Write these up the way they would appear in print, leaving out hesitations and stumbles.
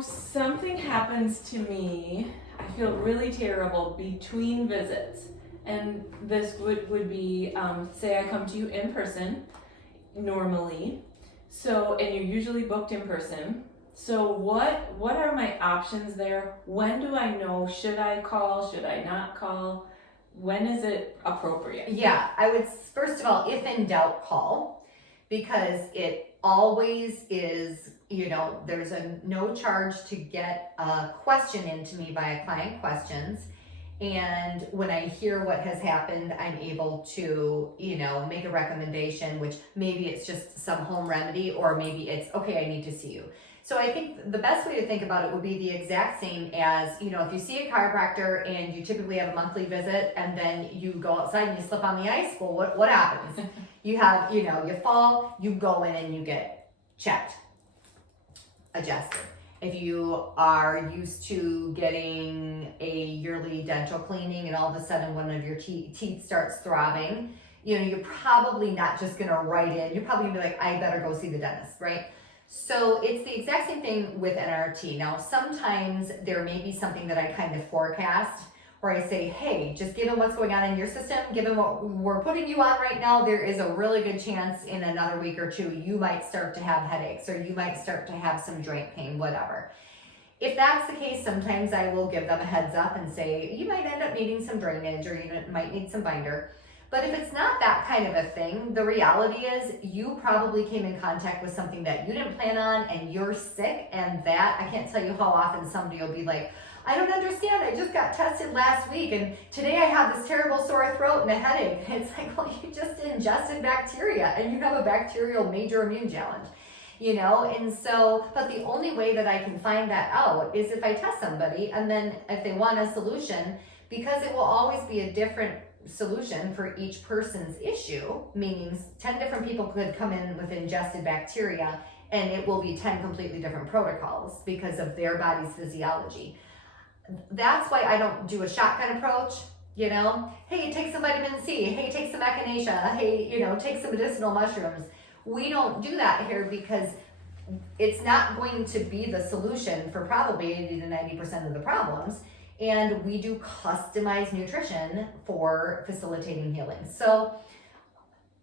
So something happens to me, I feel really terrible between visits. And this would be, say I come to you in person, normally. So, and you're usually booked in person. So what are my options there? When do I know, should I call, should I not call? When is it appropriate? Yeah, I would, first of all, if in doubt, call, because it always is, there's no charge to get a question into me via client questions. And when I hear what has happened, I'm able to, make a recommendation, which maybe it's just some home remedy, or maybe it's, okay, I need to see you. So I think the best way to think about it would be the exact same as, if you see a chiropractor and you typically have a monthly visit and then you go outside and you slip on the ice, well, what happens? You have, you fall, you go in and you get checked, adjusted. If you are used to getting a yearly dental cleaning and all of a sudden one of your teeth starts throbbing, you're probably not just gonna write in, you're probably gonna be like, I better go see the dentist, right? So it's the exact same thing with NRT. Now, sometimes there may be something that I kind of forecast, where I say, hey, just given what's going on in your system, given what we're putting you on right now, there is a really good chance in another week or two, you might start to have headaches, or you might start to have some joint pain, whatever. If that's the case, sometimes I will give them a heads up and say, you might end up needing some drainage, or you might need some binder. But if it's not that kind of a thing, the reality is you probably came in contact with something that you didn't plan on and you're sick, and that, I can't tell you how often somebody will be like, I don't understand, I just got tested last week and today I have this terrible sore throat and a headache. It's like, well, you just ingested bacteria and you have a bacterial major immune challenge, and so, but the only way that I can find that out is if I test somebody, and then if they want a solution, because it will always be a different solution for each person's issue, meaning 10 different people could come in with ingested bacteria and it will be 10 completely different protocols because of their body's physiology. That's why I don't do a shotgun approach, hey, take some vitamin C, hey, take some echinacea, hey, take some medicinal mushrooms. We don't do that here because it's not going to be the solution for probably 80 to 90% of the problems. And we do customized nutrition for facilitating healing. So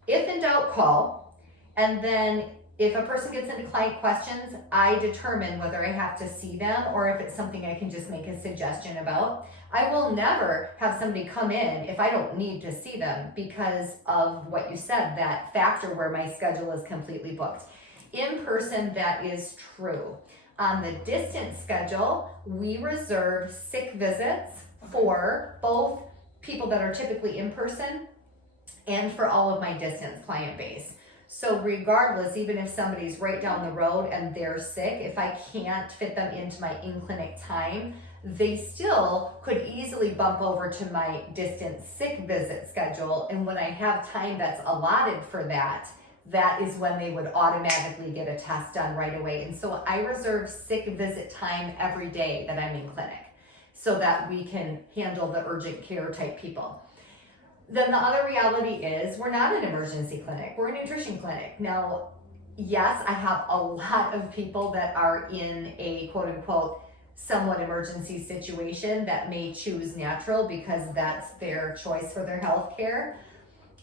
if in doubt, call. And then if a person gets into client questions, I determine whether I have to see them or if it's something I can just make a suggestion about. I will never have somebody come in if I don't need to see them because of what you said, that factor where my schedule is completely booked. In person, that is true. On the distance schedule, we reserve sick visits for both people that are typically in person and for all of my distance client base. So regardless, even if somebody's right down the road and they're sick, if I can't fit them into my in-clinic time, they still could easily bump over to my distance sick visit schedule. And when I have time that's allotted for that, that is when they would automatically get a test done right away. And so I reserve sick visit time every day that I'm in clinic so that we can handle the urgent care type people. Then the other reality is we're not an emergency clinic, we're a nutrition clinic. Now, yes, I have a lot of people that are in a quote unquote somewhat emergency situation that may choose natural because that's their choice for their health care.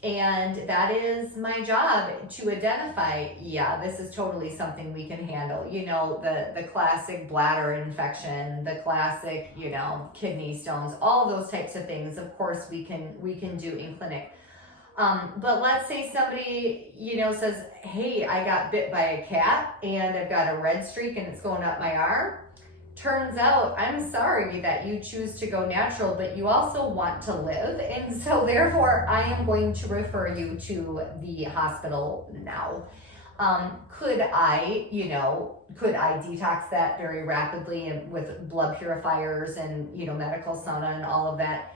And that is my job to identify, yeah, this is totally something we can handle. The classic bladder infection, the classic, kidney stones, all those types of things, of course, we can do in clinic. But let's say somebody, says, hey, I got bit by a cat and I've got a red streak and it's going up my arm. Turns out, I'm sorry that you choose to go natural, but you also want to live. And so therefore, I am going to refer you to the hospital now. Could I detox that very rapidly and with blood purifiers and, medical sauna and all of that?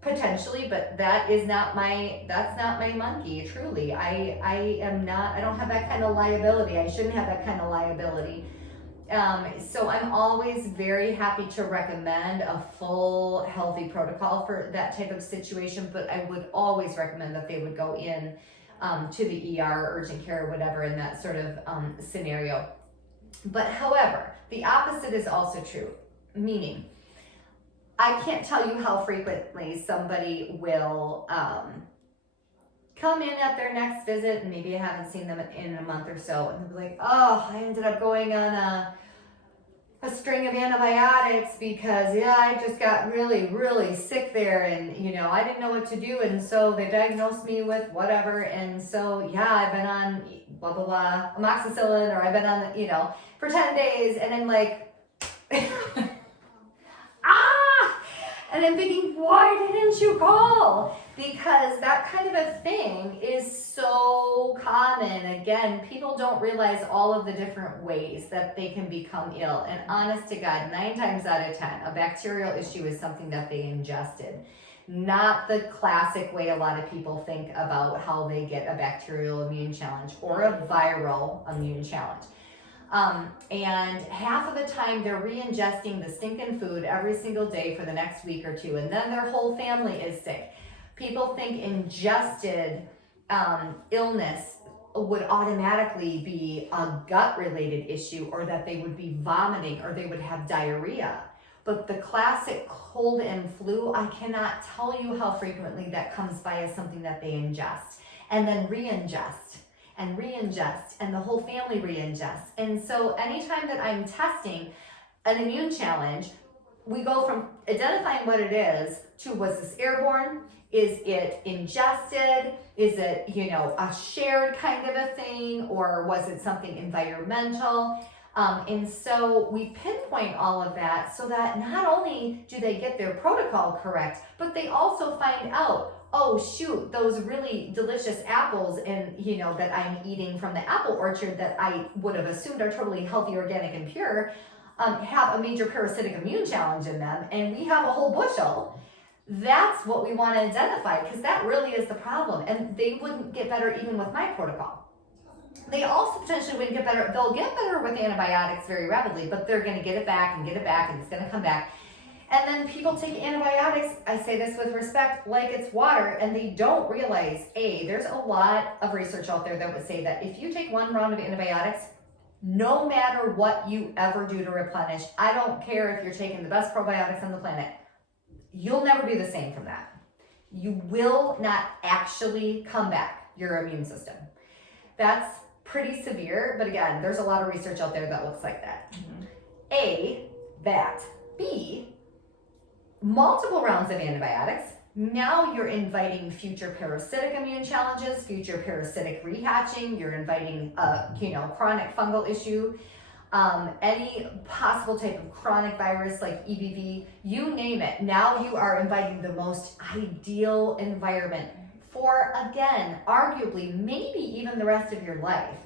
Potentially, but that's not my monkey, truly. I don't have that kind of liability. I shouldn't have that kind of liability. So I'm always very happy to recommend a full healthy protocol for that type of situation, but I would always recommend that they would go in to the ER, urgent care, or whatever in that sort of scenario. But however, the opposite is also true, meaning I can't tell you how frequently somebody will come in at their next visit, and maybe I haven't seen them in a month or so, and they'll be like, oh, I ended up going on a string of antibiotics because I just got really, really sick there, and I didn't know what to do, and so they diagnosed me with whatever, and so I've been on blah blah blah amoxicillin, or I've been on for 10 days, and I'm like and I'm thinking, why didn't you call? Because that kind of a thing is so common. Again, people don't realize all of the different ways that they can become ill. And honest to God, 9 times out of 10, a bacterial issue is something that they ingested. Not the classic way a lot of people think about how they get a bacterial immune challenge or a viral immune challenge. And half of the time they're re-ingesting the stinking food every single day for the next week or two, and then their whole family is sick. People think ingested illness would automatically be a gut-related issue, or that they would be vomiting, or they would have diarrhea. But the classic cold and flu, I cannot tell you how frequently that comes by as something that they ingest and then re-ingest and re-ingest, and the whole family re-ingests. And so anytime that I'm testing an immune challenge, we go from identifying what it is to, was this airborne? Is it ingested? Is it, a shared kind of a thing? Or was it something environmental? And so we pinpoint all of that so that not only do they get their protocol correct, but they also find out, oh shoot, those really delicious apples that I'm eating from the apple orchard that I would have assumed are totally healthy, organic, and pure, have a major parasitic immune challenge in them, and we have a whole bushel. That's what we want to identify, because that really is the problem. And they wouldn't get better even with my protocol. They also potentially wouldn't get better. They'll get better with antibiotics very rapidly, but they're going to get it back, and it's going to come back. And then people take antibiotics, I say this with respect, like it's water, and they don't realize, there's a lot of research out there that would say that if you take one round of antibiotics, no matter what you ever do to replenish, I don't care if you're taking the best probiotics on the planet, you'll never be the same from that. You will not actually come back, your immune system. That's pretty severe, but again, there's a lot of research out there that looks like that. A, that. B, multiple rounds of antibiotics. Now you're inviting future parasitic immune challenges, future parasitic rehatching. You're inviting a chronic fungal issue, any possible type of chronic virus like EBV, you name it. Now you are inviting the most ideal environment for, again, arguably, maybe even the rest of your life.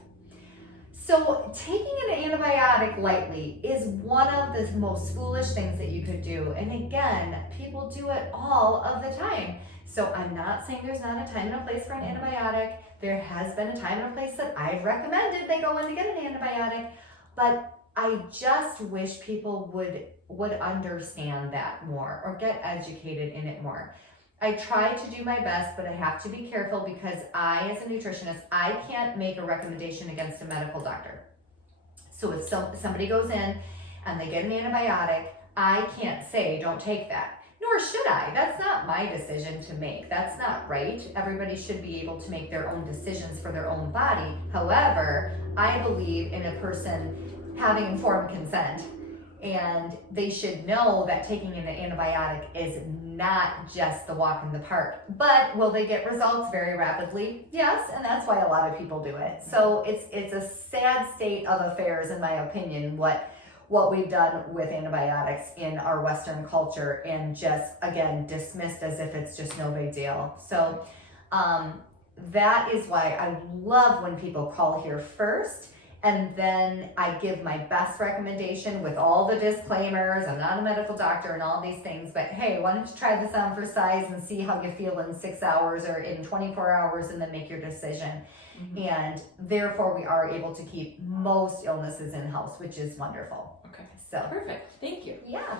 So taking an antibiotic lightly is one of the most foolish things that you could do. And again, people do it all of the time. So I'm not saying there's not a time and a place for an antibiotic. There has been a time and a place that I've recommended they go in to get an antibiotic. But I just wish people would understand that more, or get educated in it more. I try to do my best, but I have to be careful, because I, as a nutritionist, I can't make a recommendation against a medical doctor. So if somebody goes in and they get an antibiotic, I can't say, don't take that. Nor should I. That's not my decision to make. That's not right. Everybody should be able to make their own decisions for their own body. However, I believe in a person having informed consent, and they should know that taking an antibiotic is not just the walk in the park. But will they get results very rapidly? Yes, and that's why a lot of people do it. So it's a sad state of affairs, in my opinion, what we've done with antibiotics in our Western culture, and just, again, dismissed as if it's just no big deal. So that is why I love when people call here first, and then I give my best recommendation with all the disclaimers. I'm not a medical doctor and all these things, but hey, why don't you try this on for size and see how you feel in 6 hours or in 24 hours, and then make your decision. And therefore we are able to keep most illnesses in-house, which is wonderful. Okay. So Perfect. Thank you. yeah.